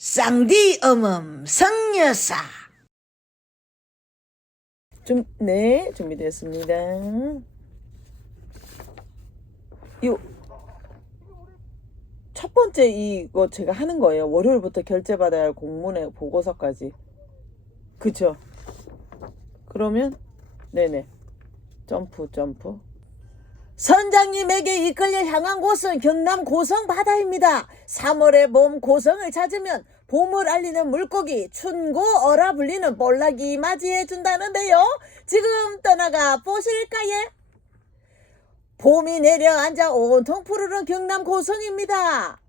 쌍디 어멈 성여사 좀, 네, 준비됐습니다. 이, 첫 번째 이거 제가 하는 거예요. 월요일부터 결제받아야 할 공문의 보고서까지. 그쵸? 그러면, 네네. 점프, 점프. 선장님에게 이끌려 향한 곳은 경남 고성 바다입니다. 3월의 봄 고성을 찾으면 봄을 알리는 물고기 춘고 어라 불리는 볼락이 맞이해 준다는데요. 지금 떠나가 보실까예? 봄이 내려앉아 온통 푸르른 경남 고성입니다.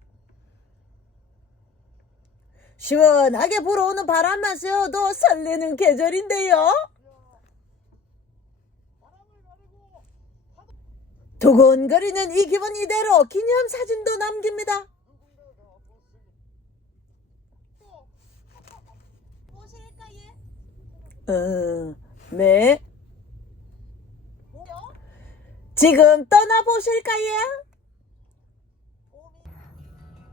시원하게 불어오는 바람만 쐬어도 설레는 계절인데요. 두근거리는 이 기분 이대로 기념사진도 남깁니다. 어, 네. 지금 떠나보실까요?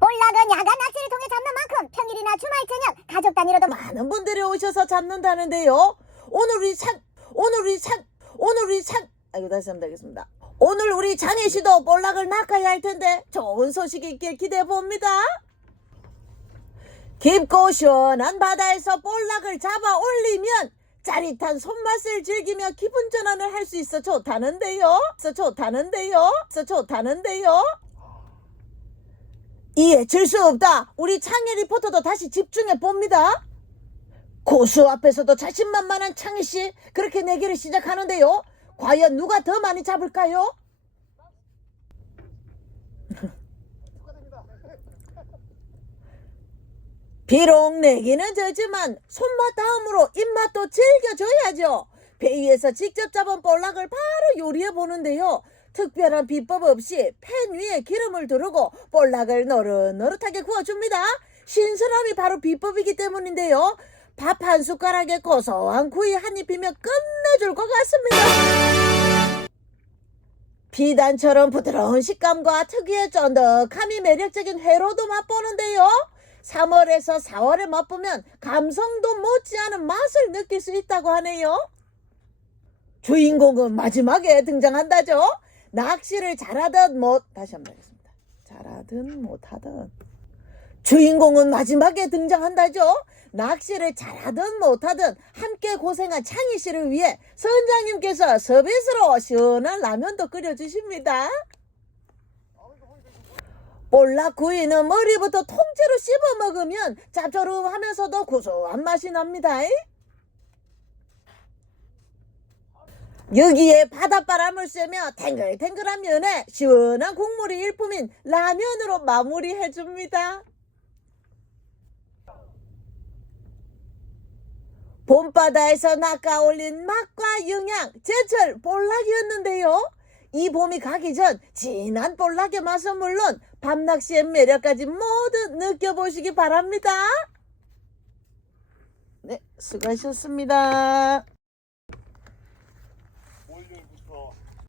볼락은 야간 낚시를 통해 잡는 만큼 평일이나 주말 저녁 가족 단위로도 많은 분들이 오셔서 잡는다는데요. 오늘 우리 산, 오늘 우리 산, 오늘 우리 산, 아이고 다시 한번 하겠습니다. 오늘 우리 장혜 씨도 볼락을 낚아야 할 텐데 좋은 소식이 있길 기대해 봅니다. 깊고 시원한 바다에서 볼락을 잡아 올리면 짜릿한 손맛을 즐기며 기분 전환을 할 수 있어 좋다는데요. 있어 좋다는데요. 있어 좋다는데요. 이에 질수 없다. 우리 창희 리포터도 다시 집중해 봅니다. 고수 앞에서도 자신만만한 창희 씨 그렇게 내기를 시작하는데요. 과연 누가 더 많이 잡을까요? 비록 내기는 저지만 손맛 다음으로 입맛도 즐겨줘야죠. 배 위에서 직접 잡은 볼락을 바로 요리해 보는데요. 특별한 비법 없이 팬 위에 기름을 두르고 볼락을 노릇노릇하게 구워줍니다. 신선함이 바로 비법이기 때문인데요. 밥 한 숟가락에 고소한 구이 한 입이면 끝내줄 것 같습니다. 비단처럼 부드러운 식감과 특유의 쫀득함이 매력적인 회로도 맛보는데요. 3월에서 4월에 맛보면 감성도 못지않은 맛을 느낄 수 있다고 하네요. 주인공은 마지막에 등장한다죠. 낚시를 잘하든 못 다시 한번 하겠습니다. 잘하든 못하든 주인공은 마지막에 등장한다죠. 낚시를 잘하든 못하든 함께 고생한 창희 씨를 위해 선장님께서 서비스로 시원한 라면도 끓여주십니다. 볼락 구이는 머리부터 통째로 씹어 먹으면 짭조름하면서도 구수한 맛이 납니다. 여기에 바닷바람을 쐬며 탱글탱글한 면에 시원한 국물이 일품인 라면으로 마무리해줍니다. 봄바다에서 낚아올린 맛과 영양, 제철 볼락이었는데요. 이 봄이 가기 전 진한 볼락의 맛은 물론 밤낚시의 매력까지 모두 느껴보시기 바랍니다. 네, 수고하셨습니다.